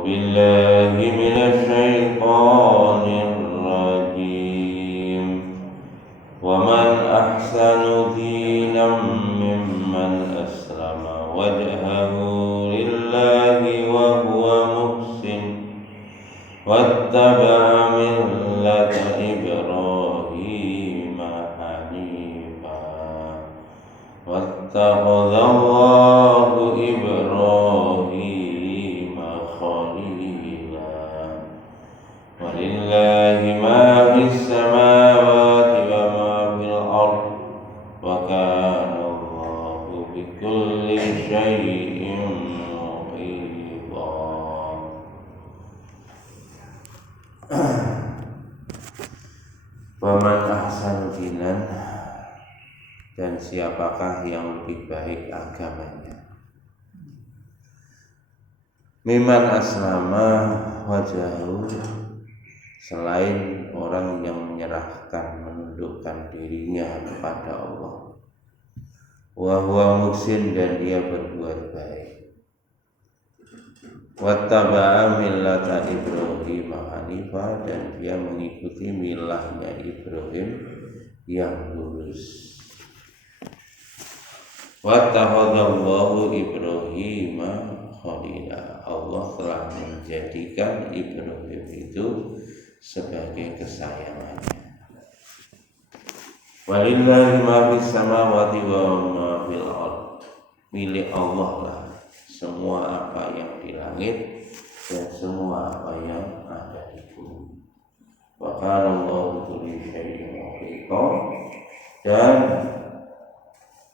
بالله من الشيطان الرجيم ومن أحسن دينا ممن أسلم وجهه لله وهو محسن واتبع ملة إبراهيم حنيفا واتخذ الله إبراهيم خليلا ولله ما في السماوات وما في الأرض وكان الله بكل شيء محيطا. Waman ahsanu dinan, dan siapakah yang lebih baik agamanya, miman aslama wajahu, selain orang yang menyerahkan, menundukkan dirinya kepada Allah, wa huwa muhsin, dan dia berbuat baik, wattaba'a millata Ibrahim hanifa, dan dia mengikuti milahnya Ibrahim yang lurus. Wattakhadallahu Ibrahim khalila, Allah telah menjadikan Ibrahim itu sebagai kesayangannya. Walillahi ma fis samawati wa ma fil ardh, milik Allah lah semua apa yang di langit dan semua apa yang ada di bumi. Wa kana Allahu bikulli syai'in muhita, dan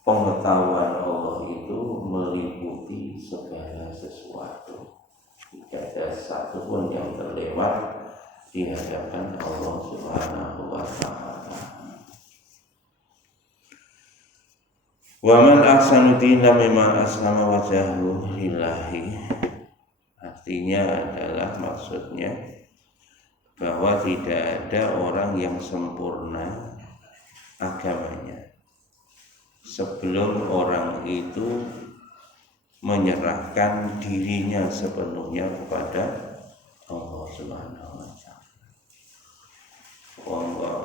pengetahuan Allah itu meliputi segala sesuatu. Tidak ada satu pun yang terlewat di hadapan Allah Subhanahu wa ta'ala. Wa man ahsanu dinan mimman aslama wajhahu lillahi, artinya adalah, maksudnya bahwa tidak ada orang yang sempurna agamanya sebelum orang itu menyerahkan dirinya sepenuhnya kepada Allah Subhanahu wa ta'ala. Allah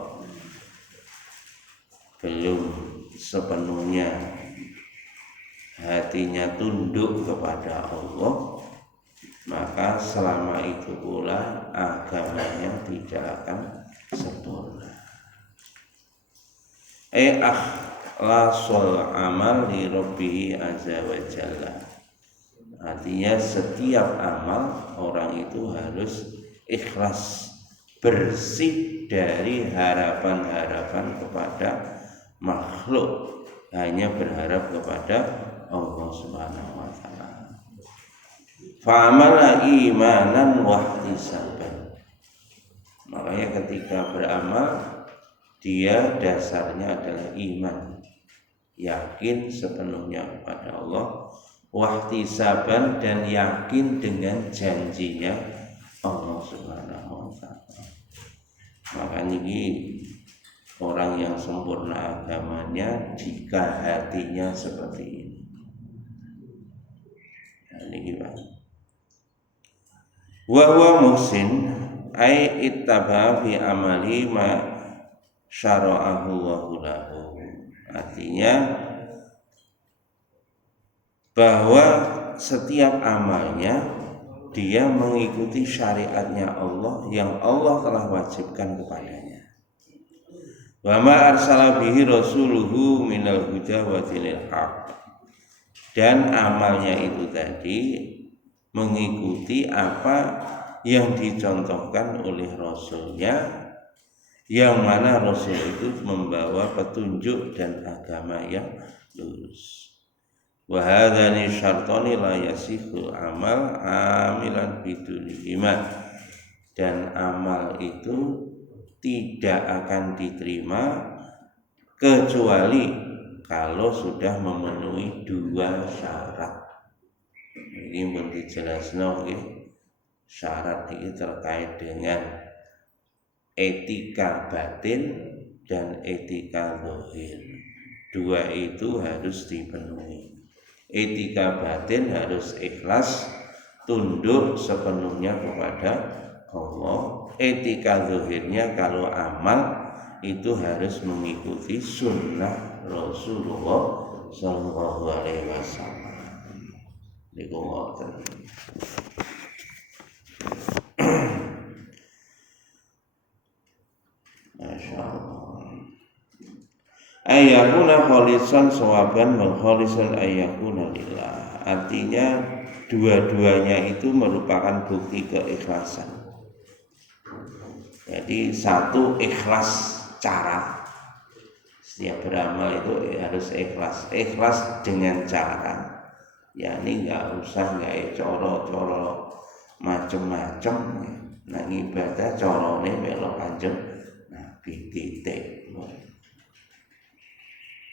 belum sepenuhnya hatinya tunduk kepada Allah, maka selama itu pula agamanya tidak akan sempurna. Ikhlasul amal li Rabbih azza wa jalla, artinya setiap amal orang itu harus ikhlas, bersih dari harapan-harapan kepada makhluk, hanya berharap kepada Allah Subhanahu wa ta'ala. Fa'amala imanan wahtisaban, makanya ketika beramal dia dasarnya adalah iman, yakin sepenuhnya kepada Allah, wahtisaban, dan yakin dengan janjinya Allah Subhanahu wa ta'ala. Makanya ini orang yang sempurna agamanya jika hatinya seperti ini. Ini gimana? Wa huwa muhsin ay ittaba fi amali ma syara'ahu wa lahu, artinya bahwa setiap amalnya dia mengikuti syariatnya Allah yang Allah telah wajibkan kepadanya. Wa ma arsala bihi rasuluhu minal huda wa dinil haq, dan amalnya itu tadi mengikuti apa yang dicontohkan oleh rasulnya, yang mana rasul itu membawa petunjuk dan agama yang lurus. Wa hadzani syartani la yasihul amal amilan biduni iman, dan amal itu tidak akan diterima kecuali kalau sudah memenuhi dua syarat. Ini pun dijelaskan, syarat ini terkait dengan etika batin dan etika zahir. Dua itu harus dipenuhi. Etika batin harus ikhlas tunduk sepenuhnya kepada Allah. Etika zahirnya kalau amal itu harus mengikuti sunnah Rasulullah Sallallahu Alaihi Wasallam. Niku ngoten. Masya Allah. Ayakuna kholisan sawaban wal kholisan ayakuna lillah. Artinya dua-duanya itu merupakan bukti keikhlasan. Jadi satu ikhlas cara, setiap beramal itu harus ikhlas dengan cara, yakni nggak usah nggak coro-coro macem-macem. Nah ibadah corone melok kanjeng Nabi titik.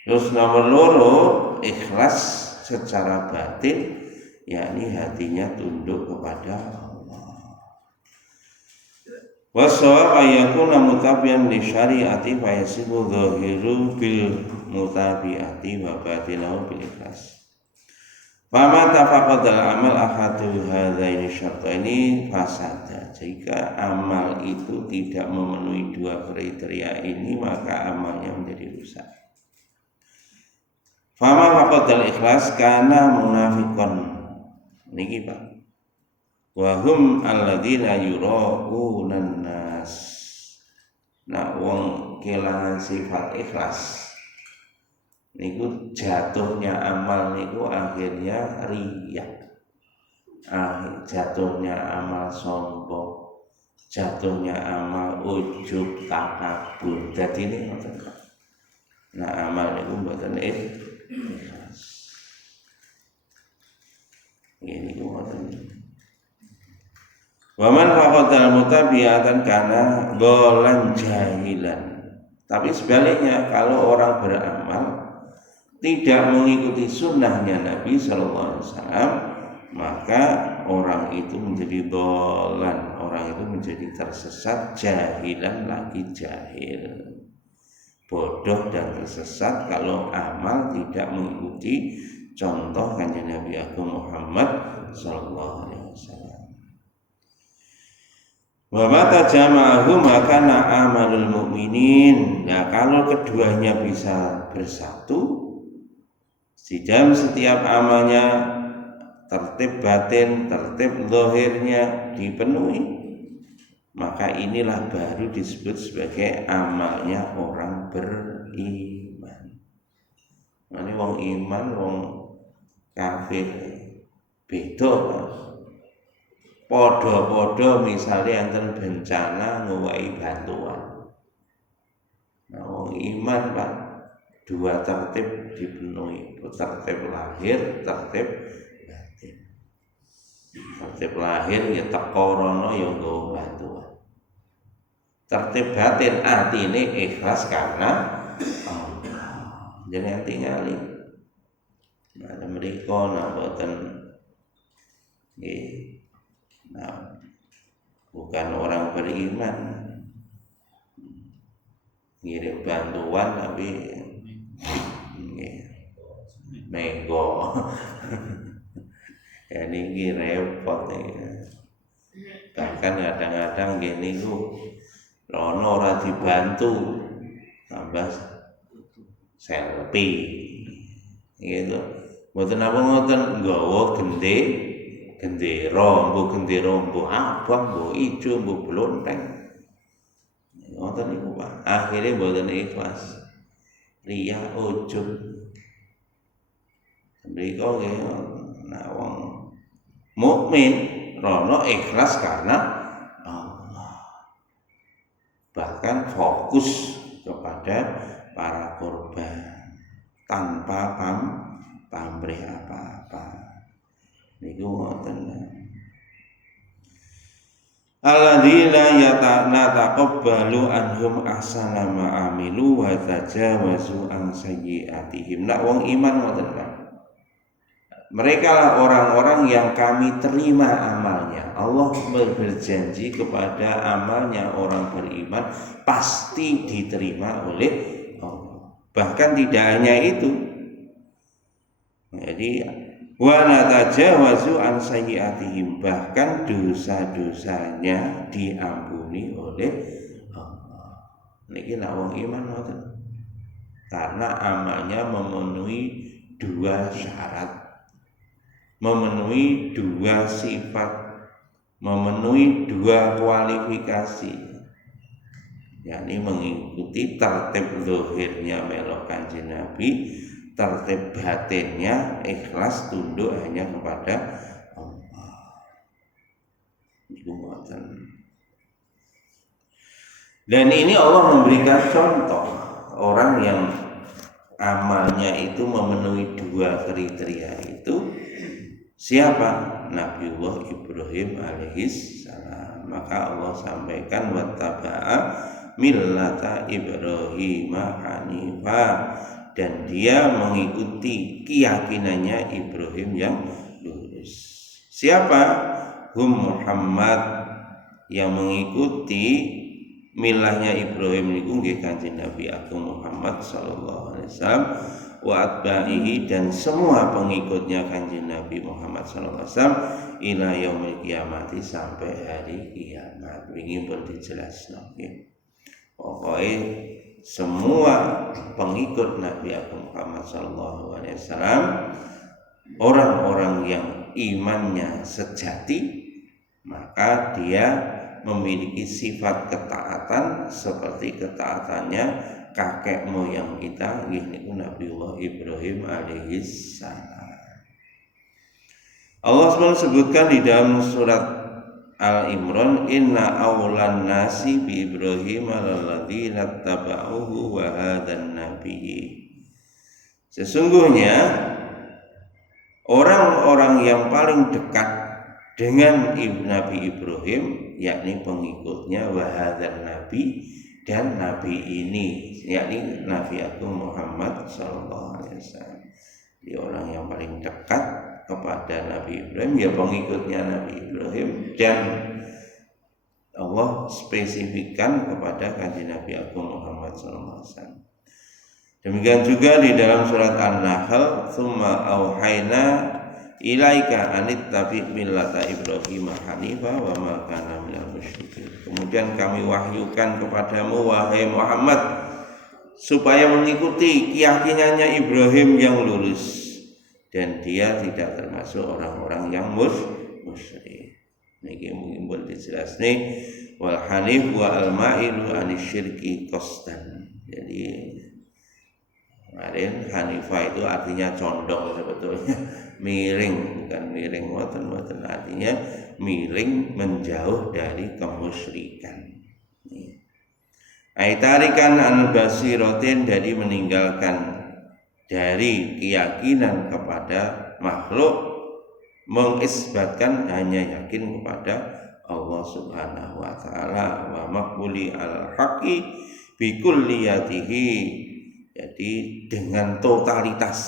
Terus nomor loro ikhlas secara batin, yakni hatinya tunduk kepada wasawab ayakuna mutabian li syariati fa yasibu dhahiru bil mutabiati wa batinahu bil ikhlas. Fama tafaqadal amal ahadu hadzaini syartaini fasada. Jika amal itu tidak memenuhi dua kriteria ini, maka amalnya menjadi rusak. Fama faqadal ikhlas kana munafiqan. Niki Pak. Wa hum alladzina yura'unan nas. Nah wong kelangan sifat ikhlas niku jatuhnya amal niku akhirnya riya. Jatuhnya amal sombong, jatuhnya amal ujub takabur. Dadi ini ngoten. Nah amal niku mboten ikhlas. Ini niku ngoten. Waman faqadal mutabiatan karena dolan jahilan. Tapi sebaliknya kalau orang beramal tidak mengikuti sunnahnya Nabi Sallallahu Alaihi Wasallam, maka orang itu menjadi dolan, orang itu menjadi tersesat, jahilan lagi jahil, bodoh dan tersesat kalau amal tidak mengikuti contoh kanjeng Nabi Agung Muhammad Sallallahu Alaihi Wasallam. Wa mata jama'ahu maka na'amalul mu'minin. Nah kalau keduanya bisa bersatu di dalam setiap amalnya, tertib batin, tertib zahirnya dipenuhi, maka inilah baru disebut sebagai amalnya orang beriman. Ini wong iman, wong kafir beda. Podo-podo misalnya enten bencana ngowahi bantuan. Nah, wong iman Pak, dua tertib dipenuhi, tertib lahir, tertib batin. Tertib lahir ya teko rono ya nggawa bantuan. Tertib batin artine ikhlas karena Allah. Jangan tingali. Nah, mriko nak boten nggih. Nah, bukan orang beriman ngirim bantuan tapi nego. Ya ini repot nih. Bahkan kadang-kadang gini ku rono ora dibantu tambah selfie gitu. Mboten apa ngoten nggawa gendera, mbok abang, mbok ijo, mbok blonteng. Ngoten niku Pak. Akhire mboten ikhlas. Riya ujub. Mriko nggih nek wong mukmin rono ikhlas karena Allah. Bahkan fokus kepada para korban tanpa pamrih apa-apa. Niku ngoten. Alladzina yataqabbalu anhum ahsana ma amilu wa tajawazu an sayyi'atihim. Nak wong iman ngoten Pak. Mereka lah orang-orang yang kami terima amalnya. Allah berjanji kepada amalnya orang beriman pasti diterima oleh Allah. Bahkan tidak hanya itu. Jadi Wa natajawazu an sayyi'atihim, bahkan dosa-dosanya diampuni oleh Allah. Niki nek wong iman ngoten. Karena amalnya memenuhi dua syarat, memenuhi dua sifat, memenuhi dua kualifikasi, yakni mengikuti tertib zahirnya melok Kanjeng Nabi, tertib batinnya ikhlas tunduk hanya kepada Allah. Niku ngoten. Dan ini Allah memberikan contoh orang yang amalnya itu memenuhi dua kriteria itu. Siapa? Nabiullah Ibrahim alaihis salam. Maka Allah sampaikan wattaba'a millata Ibrahim hanifa, dan dia mengikuti keyakinannya Ibrahim yang lurus. Siapa? Muhammad, yang mengikuti milahnya Ibrahim niku nggih Kanjeng Nabi Agung Muhammad sallallahu alaihi wasallam wa atba'ihi, dan semua pengikutnya Kanjeng Nabi Muhammad sallallahu alaihi wasallam ila yaumil qiyamati, sampai hari kiamat. Wingi pun dijelasno nggih. Pokoke semua pengikut Nabi Agung Muhammad sallallahu alaihi wasallam, orang-orang yang imannya sejati, maka dia memiliki sifat ketaatan seperti ketaatannya kakek moyang kita, yaitu Nabiullah Ibrahim alaihis salam. Allah SWT sebutkan di dalam surat Al-Imran, inna awlan nasi bi Ibrahim alladhina taba'uhu wa hadan nabiyyi. Sesungguhnya orang-orang yang paling dekat dengan Nabi Ibrahim, yakni pengikutnya wahadan Nabi, dan Nabi ini yakni Nabi Agung Muhammad sallallahu alaihi wasallam. Jadi orang yang paling dekat kepada Nabi Ibrahim ya pengikutnya Nabi Ibrahim, dan Allah spesifikkan kepada Kanjeng Nabi Agung Muhammad sallallahu alaihi wasallam. Demikian juga di dalam surat An-Nahl, tsumma auhayna ilaika anit tabi millata Ibrahim hanifa wa ma kana minal musyrikin. Kemudian kami wahyukan kepadamu wahai Muhammad supaya mengikuti keyakinannya Ibrahim yang lurus, dan dia tidak termasuk orang-orang yang musyrik. Niki mungkin boleh dijelasne wal hanif wa al ma'ilu anisyirki qasdan. Jadi kemarin Hanifah itu artinya condong sebetulnya, miring, bukan miring wonten artinya miring, menjauh dari kemusyrikan. Aitarikan al-basiratin, dari meninggalkan dari keyakinan kepada makhluk, mengisbatkan hanya yakin kepada Allah Subhanahu wa taala, wa maqbuli al-haqqi bi kulliyatihi. Jadi dengan totalitas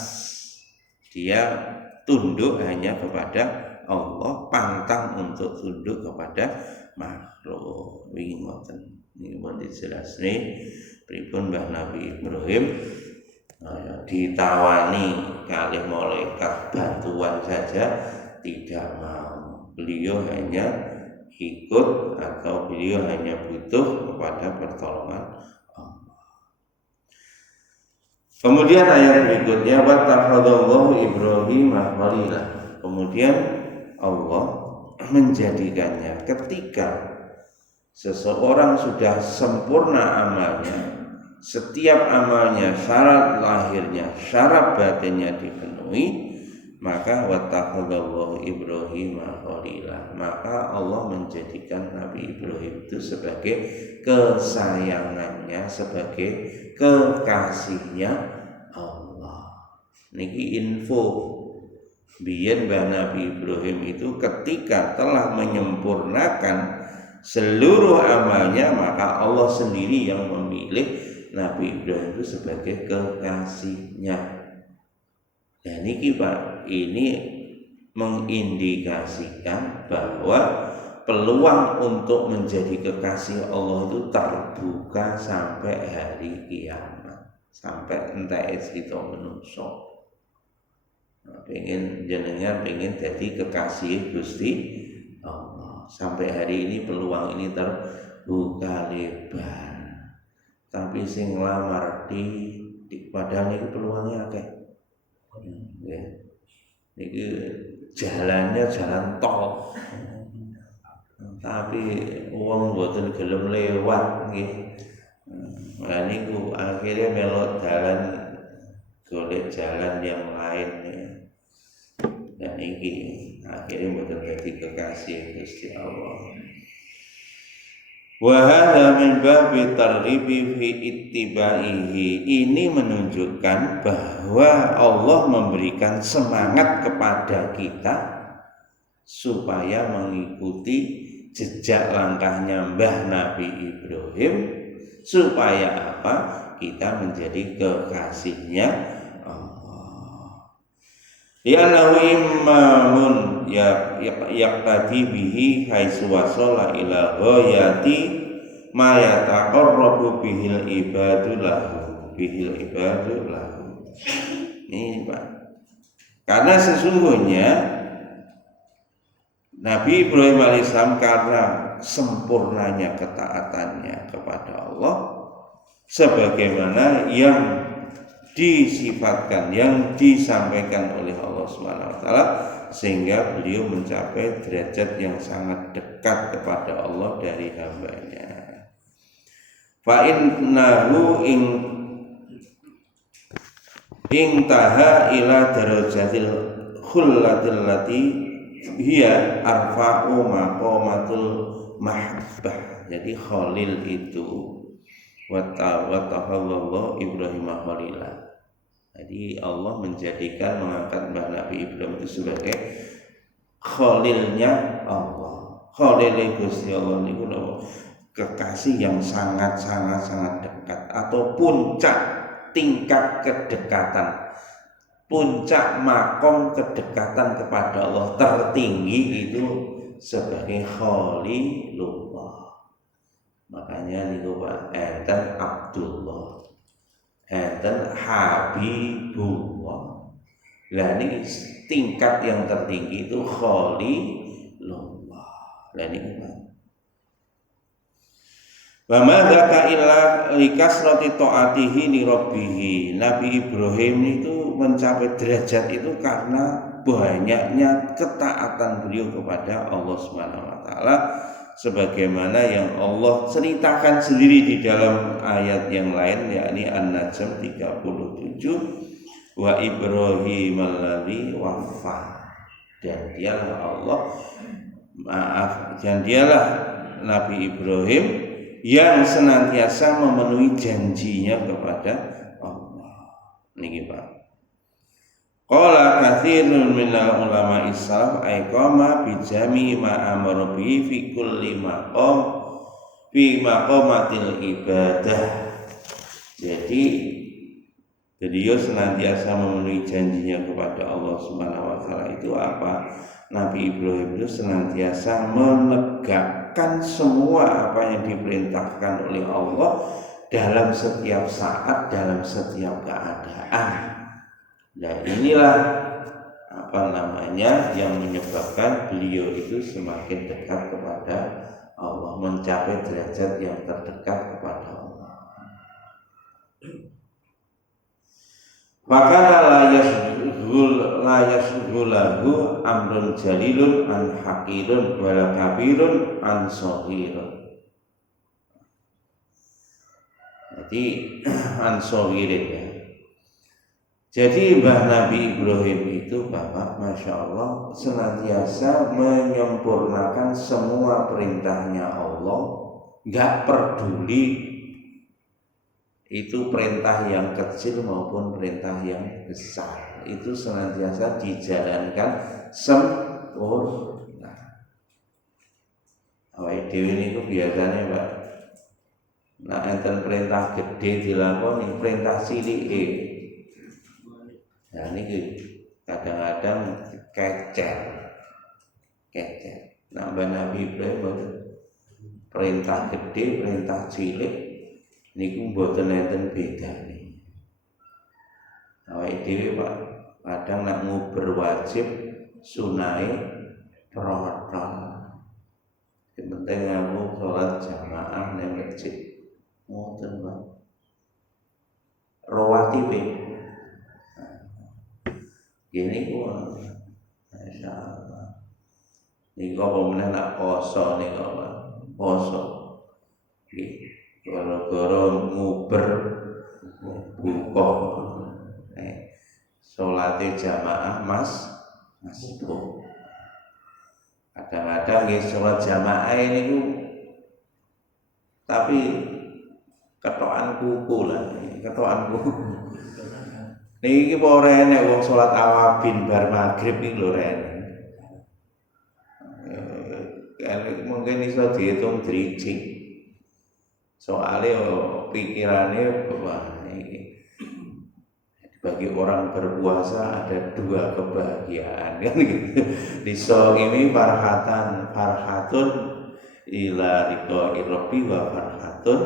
dia tunduk hanya kepada Allah, pantang untuk tunduk kepada makhluk. Wingi ngoten niki pun dijelasne pripun Mbah Nabi Ibrahim ditawani kalih malaikat bantuan saja tidak mau. Beliau hanya ikut atau beliau hanya butuh kepada pertolongan. Kemudian ayat berikutnya wattakhadallahu Ibrahim khalila. Kemudian Allah menjadikannya ketika seseorang sudah sempurna amalnya, setiap amalnya syarat lahirnya, syarat batinnya dipenuhi, maka wattakhadallahu Ibrahim khalila. Maka Allah menjadikan Nabi Ibrahim itu sebagai kesayangannya, sebagai kekasihnya Allah. Niki info biyen Mbah Nabi Ibrahim itu ketika telah menyempurnakan seluruh amalnya, maka Allah sendiri yang memilih Nabi Ibrahim itu sebagai kekasihnya. Nah niki Pak, ini mengindikasikan bahwa peluang untuk menjadi kekasih Allah itu terbuka sampai hari kiamat, sampai entek kita menungso. Pengen jenengan pengen jadi kekasih Gusti Allah. Sampai hari ini peluang ini terbuka lebar. Tapi sing lamar di padahal itu peluangnya akeh. Ya. Ini jalannya jalan tol. Tapi uang boten gelem lewat nggih. Nah niku akhirnya melok jalan golek jalan yang lain ya. Dan ini akhirnya boten dadi kekasih Gusti Allah. Wa hadza min babi targhibi fi ittibaihi. Ini menunjukkan bahwa Allah memberikan semangat kepada kita supaya mengikuti jejak langkahnya Mbah Nabi Ibrahim, supaya apa? Kita menjadi kekasihnya Allah. Li'annahu imamun yaqtadi bihi haitsu wasala ila ghayati ma yataqarrabu bihil ibadu lahu. Ini Pak. Karena sesungguhnya Nabi Ibrahim alaihissalam karena sempurnanya ketaatannya kepada Allah, sebagaimana yang disifatkan, yang disampaikan oleh Allah Subhanahu wa taala, sehingga beliau mencapai derajat yang sangat dekat kepada Allah dari hambanya. Fa innahu taha ila darajatil khullatil lati hiya arfa'u maqamatul mahabbah. Jadi khalil itu wa ta'allallahu Ibrahim khalila. Jadi Allah menjadikan, mengangkat Mbah Nabi Ibrahim itu sebagai khalilnya Allah. Khalil Gusti Allah niku kekasih yang sangat dekat, atau puncak tingkat kedekatan. Puncak makom kedekatan kepada Allah tertinggi itu sebagai Khalilullah. Makanya niku Pak, enten Abdullah, enten Habibullah. Lah ini tingkat yang tertinggi itu Khalilullah. Lah niku Pak. Wa ma dzaka illa likasrati taatihi li rabbih. Nabi Ibrahim itu mencapai derajat itu karena banyaknya ketaatan beliau kepada Allah Subhanahu wa taala, sebagaimana yang Allah ceritakan sendiri di dalam ayat yang lain, yakni An-Najm 37, wa Ibrahim alladzi waffa. Dan dialah Nabi Ibrahim yang senantiasa memenuhi janjinya kepada Allah. Niki Pak. Qala katsirun minal ulama salaf aqama bi jami' ma amara bi fi kulli maqam fi maqamatil ibadah. Jadi beliau senantiasa memenuhi janjinya kepada Allah Subhanahu wa taala itu apa? Nabi Ibrahim itu senantiasa menegakkan semua apa yang diperintahkan oleh Allah dalam setiap saat, dalam setiap keadaan. Dan inilah yang menyebabkan beliau itu semakin dekat kepada Allah, mencapai derajat yang terdekat kepada Allah. Maka la yashghulahu amrun jalilun an haqirun wala kabirun an shaghirun. Jadi an shaghirin ya. Jadi Mbah Nabi Ibrahim itu Bapak, Masya Allah, senantiasa menyempurnakan semua perintahnya Allah, gak peduli itu perintah yang kecil maupun perintah yang besar, itu senantiasa dijalankan sempurna. Awake dhewe niku biasanya Pak, nah enten perintah gede dilakoni, perintah cilik nah ini kadang-kadang kecer. Nah Mbah Nabi Ibrahim perintah gede, perintah cilik niku mboten enten bedane. Awake dhewe Pak Kadang nak nguber wajib sunai protol. Yang penting aku sholat jamaah nang masjid. Ngoten, Pak. Rawatib. Gini ku masyaallah. Niku apa nak poso niku Pak. Poso. Nggih. Gara-gara nguber buka. Salate jamaah masbuk. Kadang-kadang nggih salat jamaah niku tapi ketokan kuku lah, ketokan kuku. Niki apa ora enek wong salat awabin bar magrib iki lho rene. Mungkin iso dihitung driji. Soalnya pikirannya wah ini bagi orang berpuasa ada dua kebahagiaan kan gitu. Disoimi farhatun ila riqa'i rabbi wa farhatun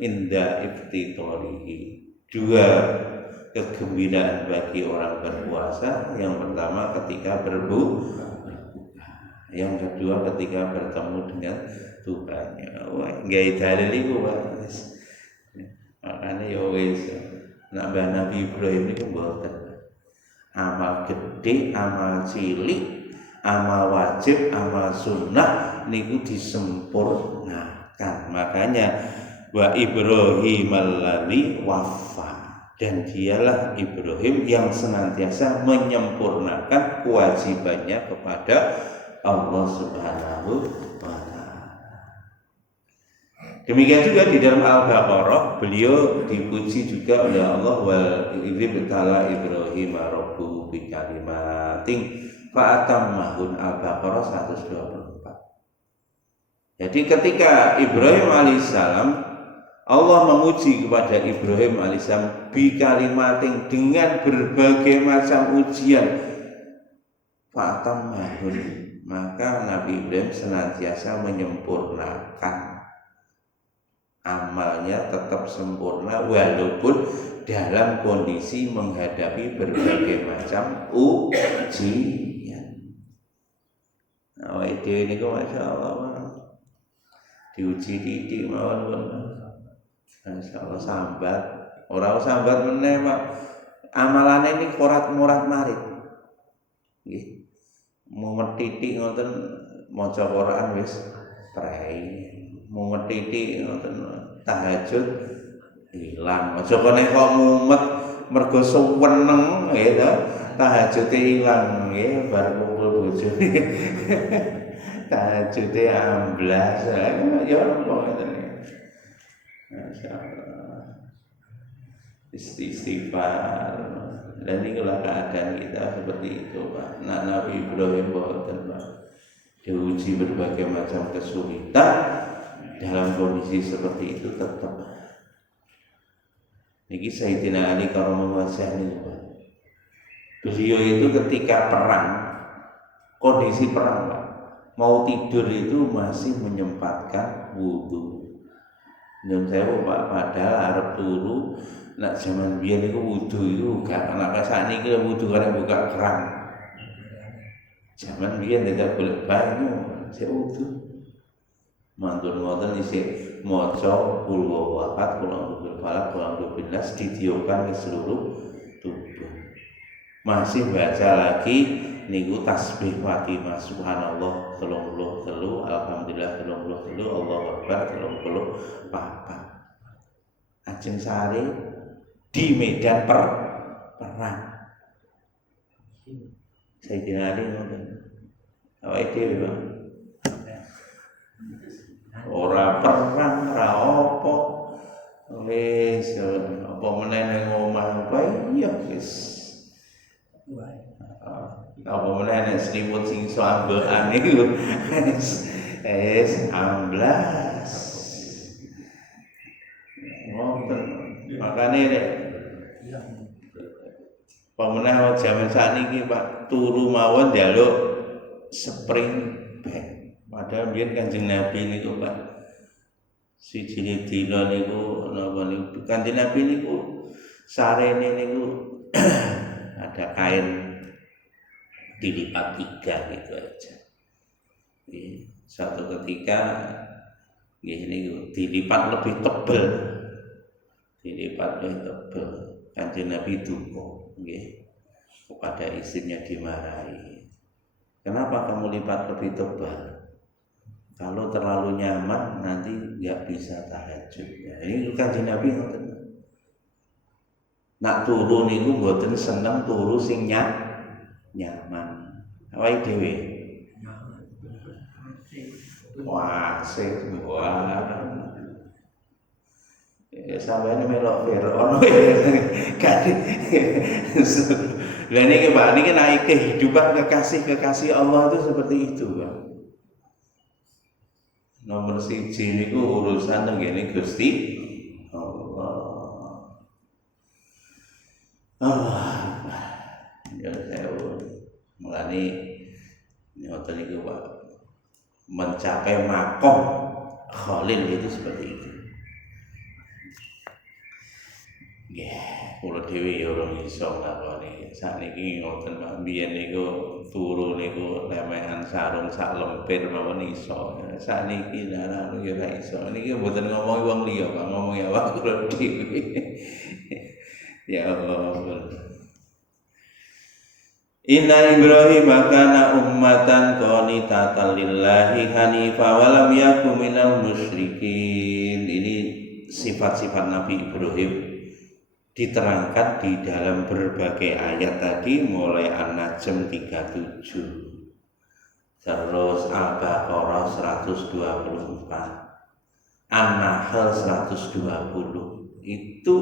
inda iftitarihi. Dua kegembiraan bagi orang berpuasa. Yang pertama ketika berbuka, yang kedua ketika bertemu dengan Tuhannya. Wah, nggak dalil iku, Pak. Makanya ya wis nak Nabi Ibrahim niku mboten. Amal gede, amal cilik, amal wajib, amal sunnah niku disempurnakan. Makanya wa Ibrahim alladzi waffa, dan dialah Ibrahim yang senantiasa menyempurnakan kewajibannya kepada Allah Subhanahu wa ta'ala. Demikian juga di dalam Al-Baqarah beliau dipuji juga oleh Allah, wa idz tala Ibrahim rabbuhu bi kalimatin fa atammahun. Al-Baqarah 124. Jadi ketika Ibrahim alaihissalam, Allah memuji kepada Ibrahim alaihissalam bi kalimatin, dengan berbagai macam ujian, fa atammahun, maka Nabi Ibrahim senantiasa menyempurnakan amalnya, tetap sempurna walaupun dalam kondisi menghadapi berbagai macam ujian. Nah, ide ini kok masya Allah, diuji titik mawon, masya Allah sambat, orang sambat meneh Pak. Amalannya ini korat murat marit, gih, mumet titik ngoten maca Quran wis prei. Mumet titik ngoten tahajud ilang. Aja kok mumet mergo suweneng ya ta. Tahajude ilang nggih bar kumpul bojo. Tahajude amblas. Ya apa ngoten. Masyaallah. Istighfar. Dan inilah keadaan kita seperti itu, Pak. Nabi Ibrahim boten, Pak. Diuji berbagai macam kesulitan, dalam kondisi seperti itu tetap. Niki Sayyidina Ali karomah wajah ini, Pak. Beliau itu ketika perang, kondisi perang, Pak, mau tidur itu masih menyempatkan wudu. Nyun sewu, Pak, padahal arep turu, nak zaman biyen niku wudu itu gak ana sakniki wudu karena buka keran. Zaman biyen tidak boleh banyu, saya wudu. Mantun ngoten isih maca qul huwallahu ahad, qul a'udzu birabbil falaq, qul a'udzu binnas, ditiupkan ke seluruh tubuh. Masih baca lagi niku tasbih Fatimah, subhanallah 33, alhamdulillah 33, Allahu akbar 34. Ajeng sare di medan perang. Sayyidina Ali ngoten. Awake dhewe, Pak. Ora perang, ora apa. Wis apa meneh ning omah apa iya wis. Apa meneh nek selimut sing iso ambekan iki lho. Wis amblas. Ngoten. Makane nek pemenang zaman sakniki Pak turu mawon njaluk spring bed. Padahal biyen Kanjeng Nabi niku Pak siji dina niku napa niku Kanjeng Nabi niku sarene niku ada kain dilipat 3 gitu aja. Suatu ketika ini dilipat lebih tebal, Kanjeng Nabi duka kepada istrinya, dimarahi. Kenapa kamu lipat lebih tebal? Kalau terlalu nyaman nanti nggak bisa tahajud. Ini Kanjeng Nabi ngoten. Nak turu niku mboten seneng turu sing nyaman. Awake dhewe. Wah, sampeyan melok Firaun. Lah niki Pak, niki naik kehidupan kekasih Allah itu seperti itu, Pak. Nomor 1 niku urusan ngene Gusti Allah. Ya saya mulane ngoten niku Pak. Mencapai makom Khalil itu seperti itu. Kula dhewe ya ora iso ngakoni. Sakniki ngoten Pak, biyen niku turu niku lemehan sarung sak lempir mawon iso. Sakniki larang ya ora iso. Niki mboten ngomongi wong liya, Pak, ngomongi awak kula dhewe. Ya Allah. Inna Ibrahim kana ummatan qanitatan lillahi hanifa wa lam yakun minal musyrikin. Ini sifat-sifat Nabi Ibrahim diterangkan di dalam berbagai ayat tadi, mulai An-Najm 37, terus Al-Baqarah 124, An-Nahl 120. Itu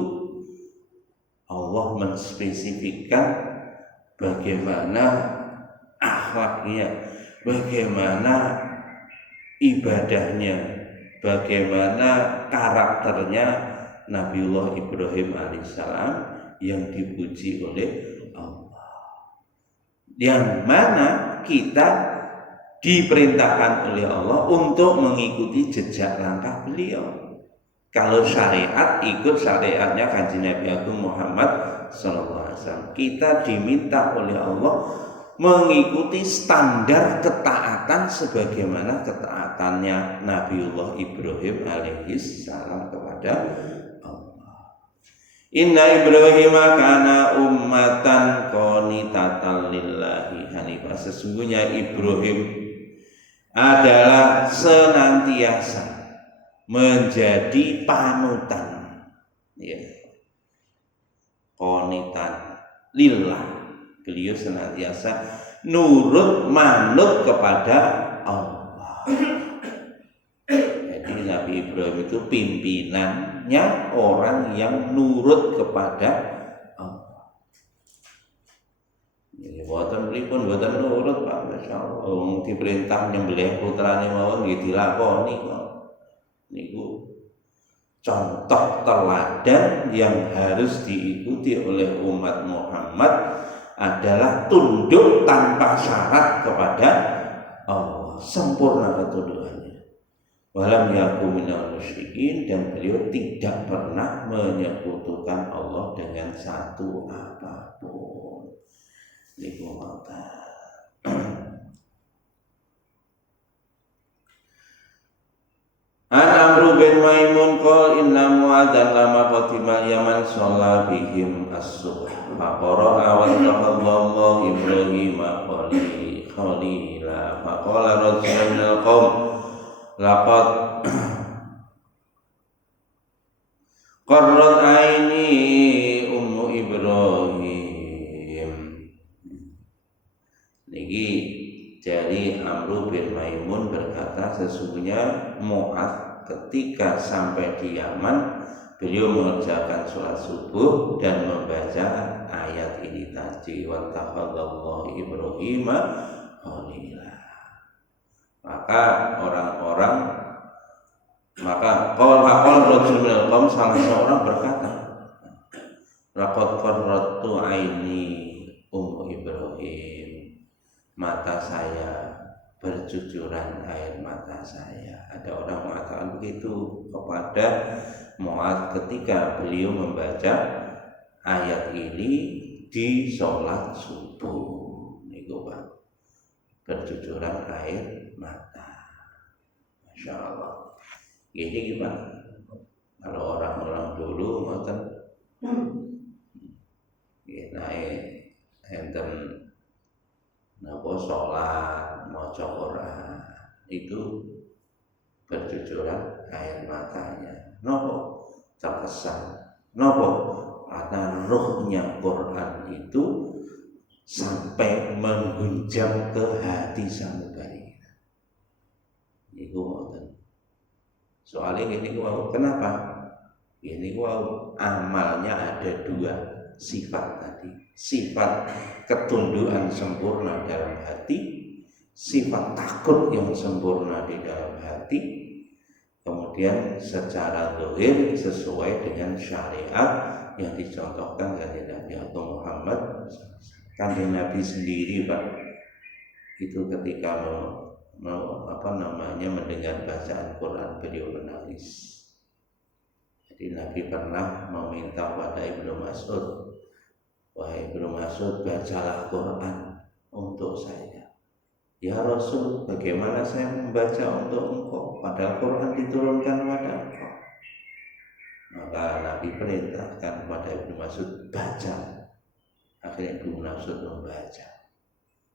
Allah menspesifikkan bagaimana akhlaknya, bagaimana ibadahnya, bagaimana karakternya Nabiullah Ibrahim alaihissalam yang dipuji oleh Allah, yang mana kita diperintahkan oleh Allah untuk mengikuti jejak langkah beliau. Kalau syariat, ikut syariatnya Kanjeng Nabi Agung Muhammad SAW. Kita diminta oleh Allah mengikuti standar ketaatan sebagaimana ketaatannya Nabiullah Ibrahim alaihissalam kepada Allah. Inna Ibrahim kana ummatan qanitatan lillahi hanifah. Sesungguhnya Ibrahim adalah senantiasa menjadi panutan, ya, qanitan lillah. Beliau senantiasa nurut manut kepada Allah. Jadi Nabi Ibrahim itu pimpinannya orang yang nurut kepada Allah. Ini boten pripun boten nurut Pak, masyaallah. Diperintah nyembelih putrane mawon nggih dilakoni kok. Niku contoh teladan yang harus diikuti oleh umat Muhammad adalah tunduk tanpa syarat kepada Allah, sempurna ketundukannya. Walam yakun minal musyrikin, dan beliau tidak pernah menyekutukan Allah dengan satu apapun. Niku ngoten. An Amru bin Maimun qol inna Mu'adzan lama qadimal Yaman shalla bihim as-subh faqara'a wa taqallallahu Ibrahim khalila faqala rajulun minal qaum laqad qarrat aini ummu Ibrahim. Niki dari Amru bin Maimun berkata, sesungguhnya Mu'adz ketika sampai di Yaman, beliau mengerjakan sholat subuh dan membaca ayat ini tadi, wattakhadallahu Ibrahim khalila. Qala rajul minal qaum, salah seorang berkata, laqad qarratu aini ummu Ibrahim, mata saya bercucuran air mata saya. Ada orang mengatakan begitu kepada Mu'adz ketika beliau membaca ayat ini di sholat subuh niku Pak, bercucuran air mata. Masya Allah. Ini Pak, kalau orang-orang dulu ngoten naik enten napa sholat maca Quran itu bercucuran air matanya. Nopo terkesan, nopo karena rohnya Quran itu sampai menggunjam ke hati sanubari. Iku ngoten. Soalnya ini wow, kenapa? Ini wow, amalnya ada dua sifat tadi. Sifat ketundukan sempurna dalam hati, sifat takut yang sempurna di dalam hati, kemudian secara zahir sesuai dengan syariat yang dicontohkan dari Nabi Muhammad. Kanjeng Nabi sendiri Pak, itu ketika mendengar bacaan Quran beliau menangis. Jadi Nabi pernah meminta pada Ibnu Mas'ud, wahai Ibnu Mas'ud, bacalah Quran untuk saya. Ya Rasul, bagaimana saya membaca untuk engkau, padahal Quran diturunkan pada engkau. Maka Nabi perintahkan kepada Ibnu Mas'ud, baca. Akhirnya Ibnu Mas'ud membaca.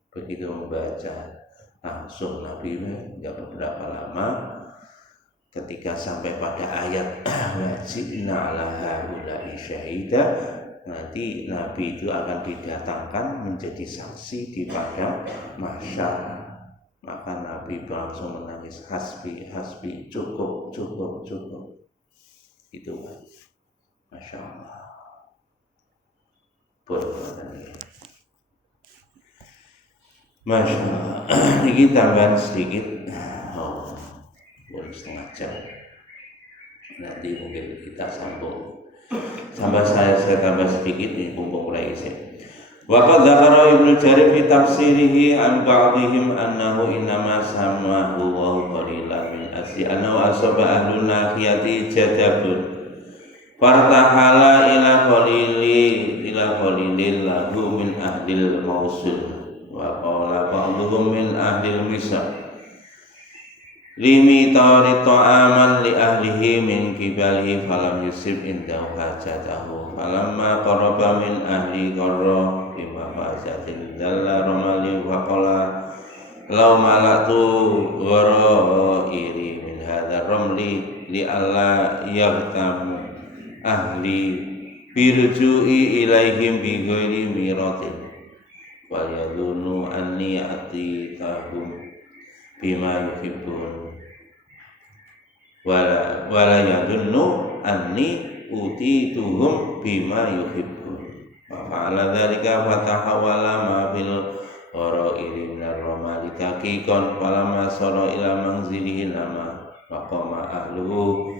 Begitu membaca, langsung Nabi enggak beberapa lama ketika sampai pada ayat wajibna ala haula'i syahida, nanti Nabi itu akan didatangkan menjadi saksi di padang mahsyar. Maka Nabi langsung menangis, hasbi hasbi, cukup cukup cukup. Itu kan, Masya Allah. Masya Allah. Ini tambahan sedikit. Baru setengah jam. Nanti mungkin kita sambung. Saya tambah sedikit ini mumpung mulai isi. Wa qad dzakara Ibnu Jarir fi tafsirihi an ba'dihim annahu innama samahu wa qalilan min asli annahu asaba ahlun nahiyati jadabun fartahala ila qalilin lahu min ahlil mausul wa qala ba'dhum min ahlil misr limi tawari ta'aman li ahlihi min kibalihi falam yusib indahu hajatahu falamma qaraba min ahli qarra bima fajatin dalla ramali wa qala law malatu gharairi min hadha ramli li alla yaghtam ahli birju'i ilaihim bi ghairi miratin wal yadunu anni atitahum bima yuhibbun wala yadunnu anni utituhum bima yuhibbun wa fa'ala dzalika fatahawala ma fil gharairi minar ramali taqiqan falamma sara ila manzilihi nama wa qama ahluhu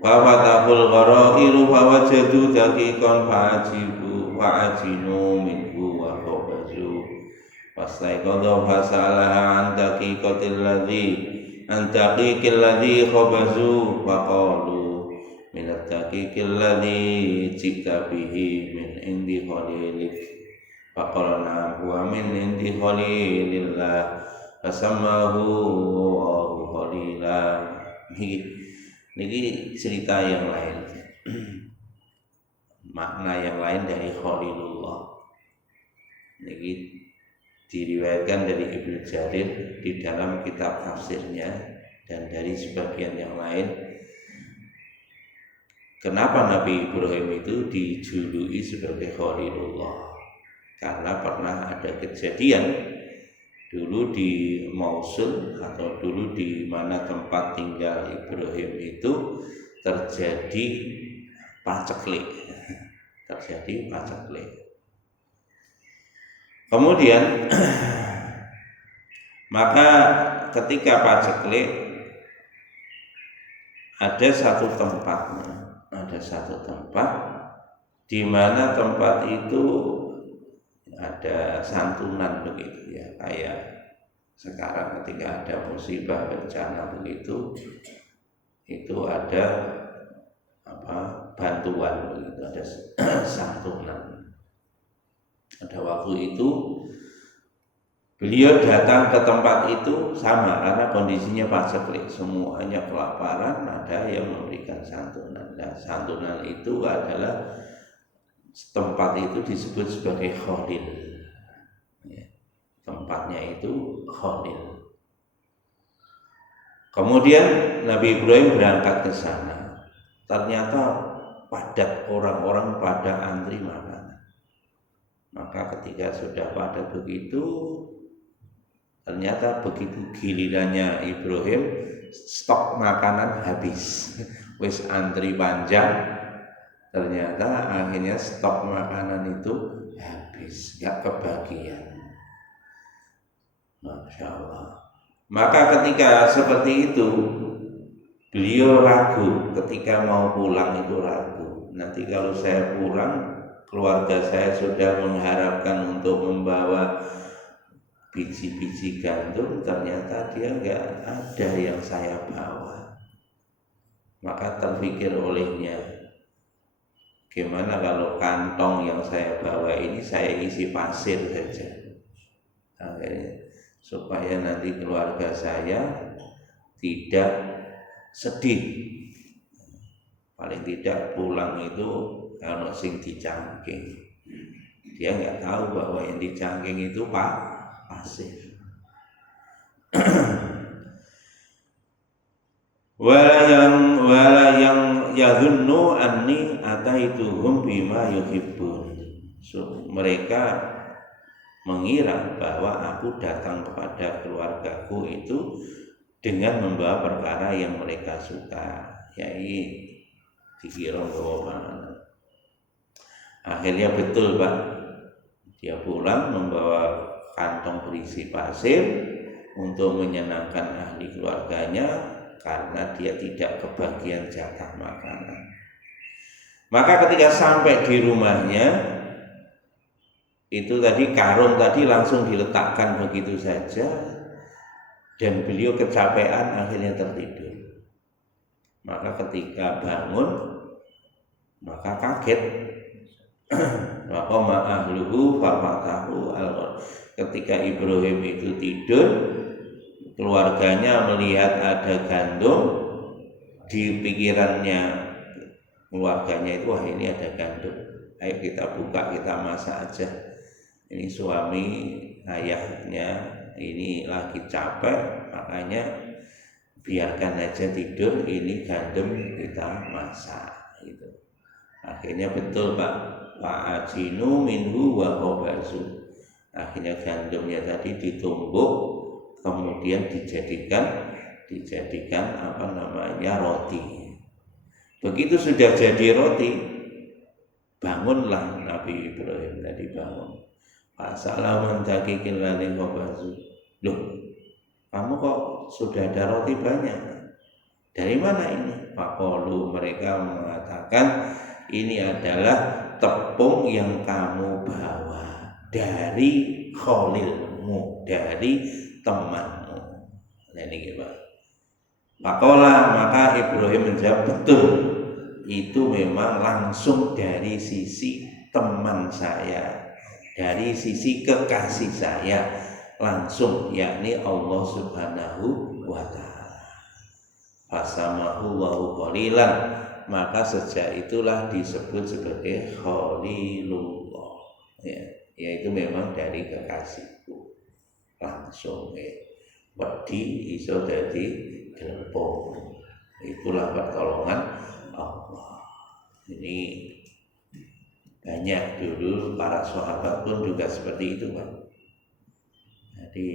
wa fatahul gharairu fa wajadu taqiqan fa'ajinu minhu wa qabazu fastaiqadha fasalaha an taqiqatil ladzi khabazu wa qalu min at-taqiqil ladzi jikta bihi min indi khalilik fa qala huwa min indi khalilillah fasammahu wa khalila. Niki cerita yang lain. Makna yang lain dari Khalilullah. Niki diriwayatkan dari Ibnu Jarir di dalam kitab tafsirnya dan dari sebagian yang lain. Kenapa Nabi Ibrahim itu dijuluki sebagai Khalilullah? Karena pernah ada kejadian dulu di Mosul atau dulu di mana tempat tinggal Ibrahim itu terjadi paceklik. Kemudian maka ketika paceklik ada satu tempat di mana tempat itu ada santunan begitu ya, kayak sekarang ketika ada musibah bencana begitu itu ada bantuan begitu, ada santunan. Pada waktu itu beliau datang ke tempat itu sama karena kondisinya paceklik, semuanya kelaparan, ada yang memberikan santunan. Dan santunan itu adalah tempat itu disebut sebagai Khalil. Ya, tempatnya itu Khalil. Kemudian Nabi Ibrahim berangkat ke sana. Ternyata padat, orang-orang pada antri makanan. Maka ketika sudah padat begitu, ternyata begitu gilirannya Ibrahim, stok makanan habis. Wis antri panjang, ternyata akhirnya stok makanan itu habis, gak kebagian. Masya Allah. Maka ketika seperti itu, beliau ragu ketika mau pulang itu ragu. Nanti kalau saya pulang, keluarga saya sudah mengharapkan untuk membawa biji-biji gandum, ternyata dia nggak ada yang saya bawa. Maka terpikir olehnya, gimana kalau kantong yang saya bawa ini saya isi pasir saja, akhirnya supaya nanti keluarga saya tidak sedih. Paling tidak pulang itu kalau sing dicangking, dia nggak tahu bahwa yang dicangking itu pasir. wala yang yadhunnu anni ataituhum bima yuhibbun. So, mereka mengira bahwa aku datang kepada keluargaku itu dengan membawa perkara yang mereka suka, yaitu dikira bawa. Akhirnya betul Pak, dia pulang membawa kantong berisi pasir untuk menyenangkan ahli keluarganya karena dia tidak kebagian jatah makanan. Maka ketika sampai di rumahnya, itu tadi karung tadi langsung diletakkan begitu saja, dan beliau kecapean akhirnya tertidur. Maka ketika bangun, maka kaget. Maka ma'ahluhu fafatahu al. Ketika Ibrahim itu tidur, keluarganya melihat ada gandum, di pikirannya keluarganya itu, wah ini ada gandum, ayo kita buka, kita masak aja. Ini suami ayahnya ini lagi capek, makanya biarkan aja tidur, ini gandum kita masak gitu. Akhirnya betul Pak, wa'ajinu minhu wa hobazu. Akhirnya gandumnya tadi ditumbuk, kemudian dijadikan roti. Begitu sudah jadi roti, bangunlah Nabi Ibrahim tadi bangun. Assalamualaikum dakikin lalih hobazu. Loh, kamu kok sudah ada roti banyak? Dari mana ini? Faqalu, mereka mengatakan ini adalah tepung yang kamu bawa dari Khalilmu, dari temanmu. Nah ini gimana? Faqala, maka Ibrahim menjawab, betul, itu memang langsung dari sisi teman saya, dari sisi kekasih saya langsung, yakni Allah Subhanahu wa ta'ala. Fasamahu wa qalilan, maka sejak itulah disebut sebagai Khalilullah, ya, yaitu memang dari kekasihku langsung. Wedi iso dadi gelembung, itulah pertolongan Allah. Ini banyak dulu para sahabat pun juga seperti itu Pak. Jadi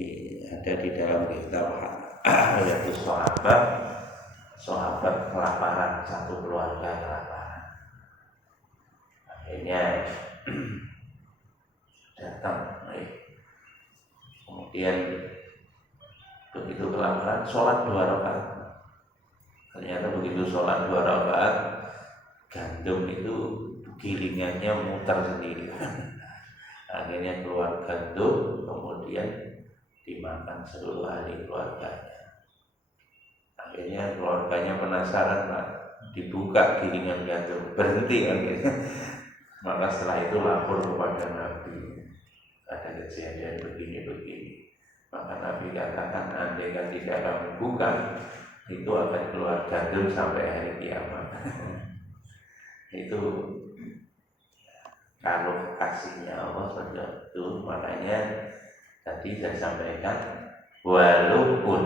ada di dalam kitab yaitu sahabat kelaparan, satu keluarga kelaparan. Akhirnya datang, kemudian begitu kelaparan sholat 2 rakaat. Ternyata begitu sholat 2 rakaat, gandum itu gilingannya muter sendiri. Akhirnya keluar gandum, kemudian dimakan seluruh ahli keluarganya. Akhirnya keluarganya penasaran Pak, dibuka gilingan gandum, berhenti akhirnya. Maka setelah itu lapor kepada Nabi, ada kejadian begini. Maka Nabi katakan andai kan tidak kamu buka, itu akan keluar gandum sampai hari kiamat. Itu kalau kasihnya Allah seperti itu. Makanya tadi saya sampaikan, walaupun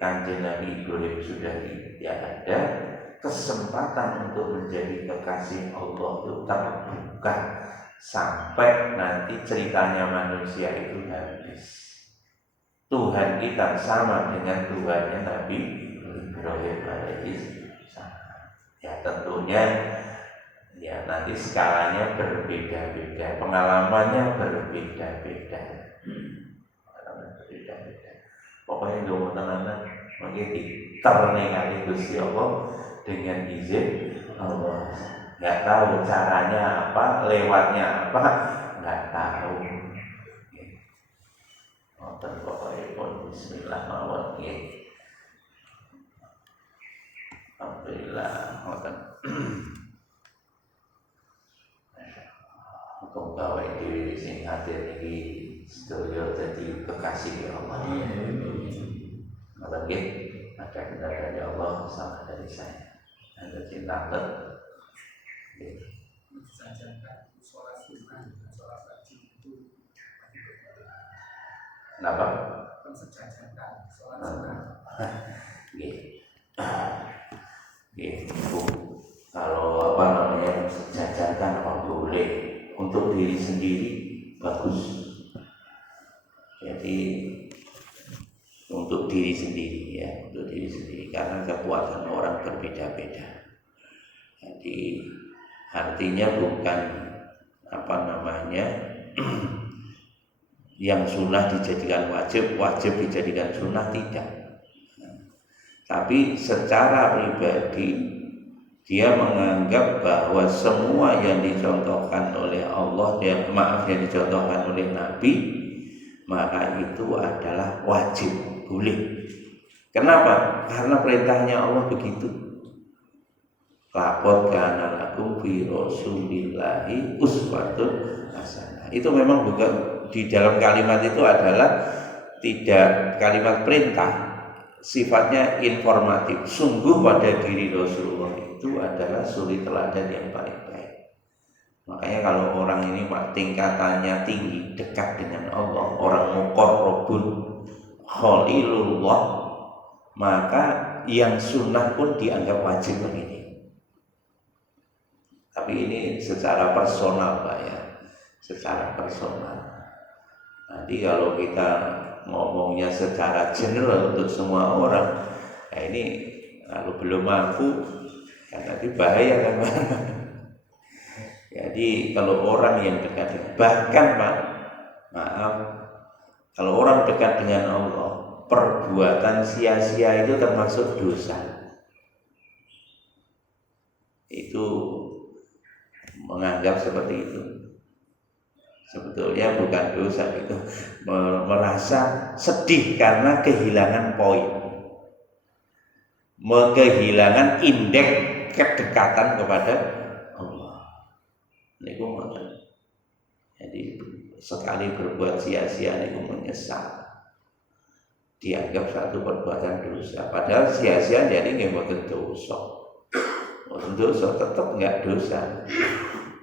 Kanjeng Nabi Ibrahim sudah tidak ada, kesempatan untuk menjadi kekasih Allah itu terbuka sampai nanti ceritanya manusia itu habis. Tuhan kita sama dengan Tuhannya Nabi Ibrahim alaihissalam. Ya tentunya ya nanti skalanya berbeda-beda, pengalamannya berbeda-beda. Pokoknya dua tenanan mungkin diterningani Gusti Allah dengan izin Allah. Nggak tahu caranya apa, lewatnya apa, nggak tahu. Ngoten pokoknya pun bismillahirrahmanirrahim. Alhamdulillah ngoten. Hukum gawe dhewe sing hadir iki sedaya dadi kekasih Allah. Ngoten nggih. Ada kendala dari Allah sama dari saya. Ada cinta disajikan sholat sunnah dengan sholat wajib itu kenapa? Mensejajarkan sholat sunnah. Bu, kalau apa namanya mensejajarkan apa boleh, untuk diri sendiri bagus. Jadi untuk diri sendiri ya, untuk diri sendiri karena kekuatan orang berbeda-beda. Jadi artinya bukan apa namanya yang sunnah dijadikan wajib, wajib dijadikan sunnah, tidak. Tapi secara pribadi dia menganggap bahwa semua yang dicontohkan oleh Allah, yang dicontohkan oleh Nabi, maka itu adalah wajib, boleh. Kenapa? Karena perintahnya Allah begitu. Laqad kana lakum fi Rasulillahi uswatun hasanah. Itu memang bukan di dalam kalimat itu adalah tidak kalimat perintah, sifatnya informatif. Sungguh pada diri Rasulullah itu adalah suri teladan yang paling baik. Makanya kalau orang ini tingkatannya tinggi, dekat dengan Allah, orang muqarrabun khalilullah, maka yang sunnah pun dianggap wajib begini. Tapi ini secara personal Pak ya, secara personal. Nanti kalau kita ngomongnya secara general untuk semua orang, nah ini kalau belum mampu, kan nanti bahaya kan Pak. Jadi kalau orang yang dekat, bahkan Pak, maaf, kalau orang dekat dengan Allah, perbuatan sia-sia itu termasuk dosa. Itu menganggap seperti itu. Sebetulnya bukan dosa, itu merasa sedih karena kehilangan poin, kehilangan indeks kedekatan kepada Allah. Niku ngoten. Jadi sekali berbuat sia-sia niku menyesal, dianggap satu perbuatan dosa. Padahal sia-sia jadi nggih mboten dosa. Mboten dosa, tetap enggak dosa.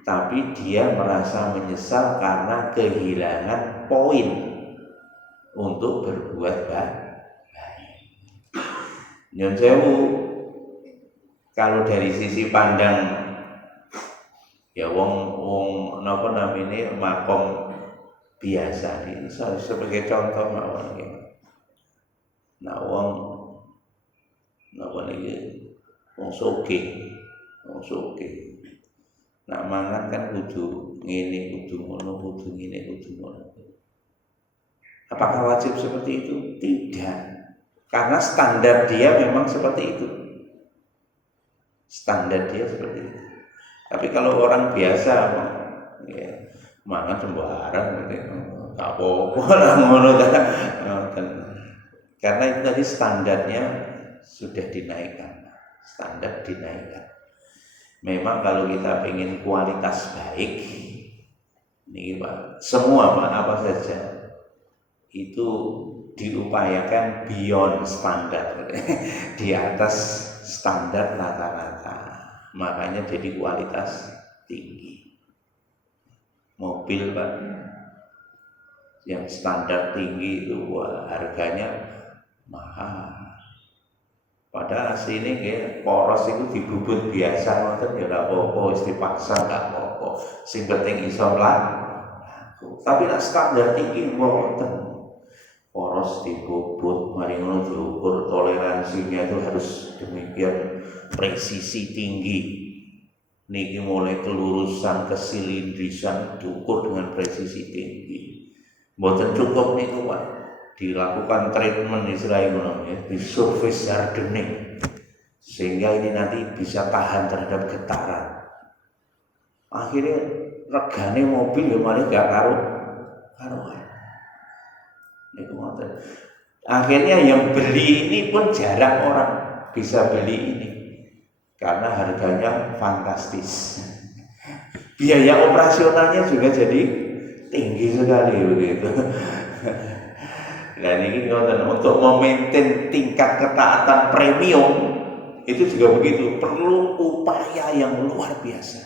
Tapi dia merasa menyesal karena kehilangan poin untuk berbuat baik. Nyun sewu, kalau dari sisi pandang ya wong napa namine makom biasa ini sebagai contoh mawon nggih. Nah wong napa niki wong sugih. Nak mangan kan kudu ngene, kudu ngono, kudu ngene, kudu ngono. Apakah wajib seperti itu? Tidak. Karena standar dia memang seperti itu. Standar dia seperti itu. Tapi kalau orang biasa ya, mangan sembarang gitu. Enggak apa-apa lah ngono kan. Karena itu tadi standarnya sudah dinaikkan. Standar dinaikkan. Memang kalau kita ingin kualitas baik, Ini Pak, semua Pak apa saja itu diupayakan beyond standar, di atas standar rata-rata, makanya jadi kualitas tinggi. Mobil Pak yang standar tinggi itu harganya mahal. Padahal aslinya kayak poros itu dibubut biasa, ngoten ya ora apa-apa, wis dipaksa nggak apa-apa. Sing penting iso laku. Tapi nek standar tinggi ngoten. Poros dibubut, mari ngono diukur toleransinya itu harus demikian presisi tinggi. Niki mulai kelurusan, kesilindrisan diukur dengan presisi tinggi. Mboten cukup niku Pak. Dilakukan treatment istilahnya ya, di surface hardening sehingga ini nanti bisa tahan terhadap getaran. Akhirnya regane mobil ya malah gak karuan. Akhirnya yang beli ini pun jarang orang bisa beli ini karena harganya fantastis. Biaya operasionalnya juga jadi tinggi sekali begitu. Nah ini untuk memaintain tingkat ketaatan premium itu juga begitu, perlu upaya yang luar biasa.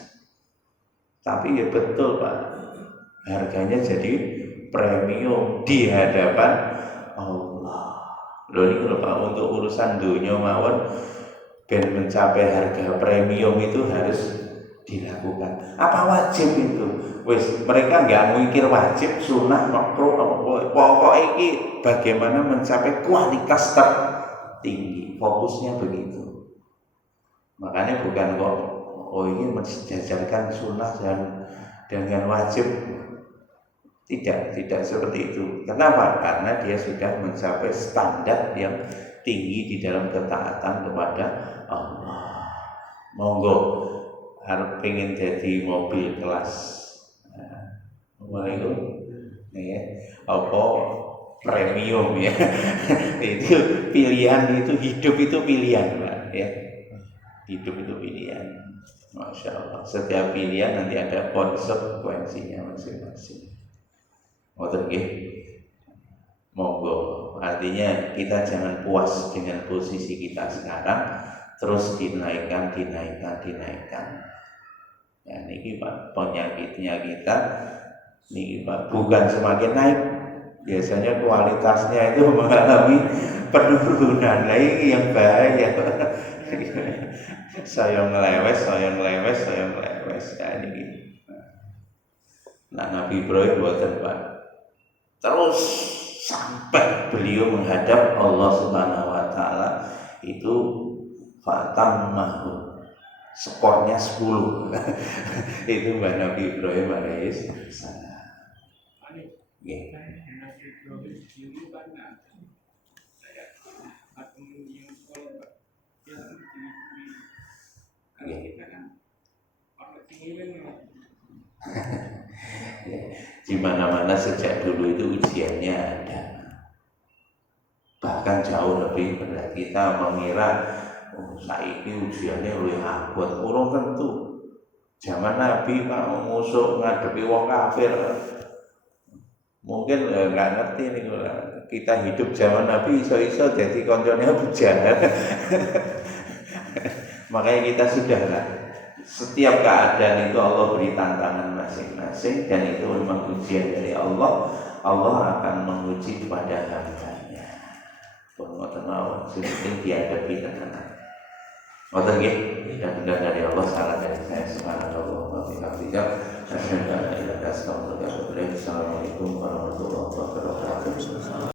Tapi ya betul Pak, harganya jadi premium di hadapan Allah. Loh ini kalau Pak untuk urusan dunia mawon ben mencapai harga premium itu harus dilakukan. Apa wajib itu? Wis mereka nggak mikir wajib, sunah, makruh, pokoknya ini bagaimana mencapai kualitas tertinggi. Fokusnya begitu. Makanya bukan kok ini mensejajarkan sunah dan dengan wajib. Tidak seperti itu. Kenapa? Karena dia sudah mencapai standar yang tinggi di dalam ketaatan kepada Allah. Monggo harus pengen jadi mobil kelas itu ya apa premium ya. Itu pilihan, itu hidup itu pilihan Pak ya. Hidup itu pilihan. Masya Allah, setiap pilihan nanti ada konsekuensinya masing-masing. Ngoten nggih. Monggo, artinya kita jangan puas dengan posisi kita sekarang, terus dinaikkan. Ya niki Pak, penyakitnya kita niki Pak bukan semakin naik, biasanya kualitasnya itu mengalami penurunan. Nah ini yang bahaya. Saya ngelewes. Ya niki. Nah Nabi Ibrahim buatan Pak. Terus sampai beliau menghadap Allah Subhanahu wa taala itu fatammahu, skornya 10. Itu Mbak Nabi Ibrahim alaihissalam. Nggih. Di mana-mana sejak dulu itu ujiannya ada. Bahkan jauh lebih berat. Kita mengira saiki ujiannya lebih abot. Urung tentu. Zaman Nabi Pak musuh ngadepi wong kafir. Mungkin nggak ngerti nih kita hidup zaman Nabi iso-iso jadi konconnya Abu Jahal. Makanya kita sudah lah. Setiap keadaan itu Allah beri tantangan masing-masing, dan itu memang ujian dari Allah. Allah akan menguji kepada hambanya. Ngoten mawon, sing dihadapi tenan. Ngoten nggih, benar dari Allah, salah dari saya. Subhanallah wa bihamdihi, asyhadu an la ilaha illallah. Assalamualaikum warahmatullahi wabarakatuh.